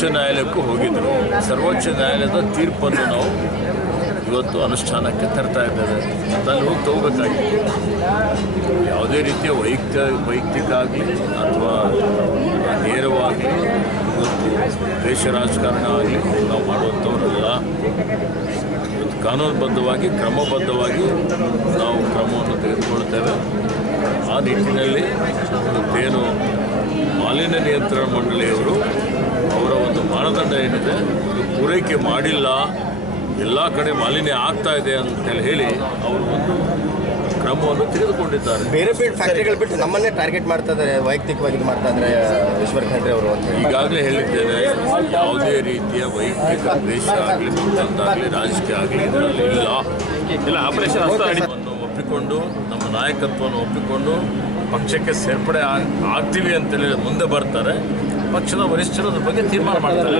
ಸರ್ವೋಚ್ಚ ನ್ಯಾಯಾಲಯಕ್ಕೂ ಹೋಗಿದ್ದರು. ಸರ್ವೋಚ್ಚ ನ್ಯಾಯಾಲಯದ ತೀರ್ಪನ್ನು ನಾವು ಇವತ್ತು ಅನುಷ್ಠಾನಕ್ಕೆ ತರ್ತಾ ಇದ್ದೇವೆ. ಅಲ್ಲಿ ಹೋಗಿ ತಗೋಬೇಕಾಗಿತ್ತು. ಯಾವುದೇ ರೀತಿಯ ವೈಯಕ್ತಿಕ ಆಗಲಿ ಅಥವಾ ನೇರವಾಗಿ ಇವತ್ತು ದೇಶ ರಾಜಕಾರಣ ಆಗಲಿ ನಾವು ಮಾಡುವಂಥವರೆಲ್ಲ ಕಾನೂನುಬದ್ಧವಾಗಿ ಕ್ರಮಬದ್ಧವಾಗಿ ನಾವು ಕ್ರಮವನ್ನು ತೆಗೆದುಕೊಳ್ತೇವೆ. ಆ ನಿಟ್ಟಿನಲ್ಲಿ ಇವತ್ತೇನು ಮಾಲಿನ್ಯ ನಿಯಂತ್ರಣ ಮಂಡಳಿಯವರು ಅವರ ಒಂದು ಮಾನದಂಡ ಏನಿದೆ ಅದು ಪೂರೈಕೆ ಮಾಡಿಲ್ಲ, ಎಲ್ಲ ಕಡೆ ಮಾಲಿನ್ಯ ಆಗ್ತಾ ಇದೆ ಅಂತೇಳಿ ಹೇಳಿ ಅವರು ಒಂದು ಕ್ರಮವನ್ನು ತೆಗೆದುಕೊಂಡಿದ್ದಾರೆ. ಬೇರೆ ಫ್ಯಾಕ್ಟ್ರಿಗಳು ಬಿಟ್ಟು ನಮ್ಮನ್ನೇ ಟಾರ್ಗೆಟ್ ಮಾಡ್ತಾ ಇದ್ದಾರೆ, ವೈಯಕ್ತಿಕವಾಗಿ ಮಾಡ್ತಾ ಇದ್ದಾರೆ ಈಶ್ವರ್ ಖಂಡ್ರೆ ಅವರು ಅಂತ. ಈಗಾಗಲೇ ಹೇಳಿದ್ದೇನೆ, ಯಾವುದೇ ರೀತಿಯ ವೈಯಕ್ತಿಕ ದ್ವೇಷ ಆಗಲಿ, ಮತ್ತೊಂದಾಗಲಿ, ರಾಜಕೀಯ ಆಗಲಿ ಇದರಲ್ಲಿ ಇಲ್ಲ. ಆಪರೇಷನ್ ಹಸ್ತವನ್ನು ಒಪ್ಪಿಕೊಂಡು ನಮ್ಮ ನಾಯಕತ್ವವನ್ನು ಒಪ್ಪಿಕೊಂಡು ಪಕ್ಷಕ್ಕೆ ಸೇರ್ಪಡೆ ಆಗ್ತೀವಿ ಅಂತೇಳಿ ಮುಂದೆ ಬರ್ತಾರೆ. ಪಕ್ಷದ ವರಿಷ್ಠರ ಅದ್ರ ಬಗ್ಗೆ ತೀರ್ಮಾನ ಮಾಡ್ತಾರೆ.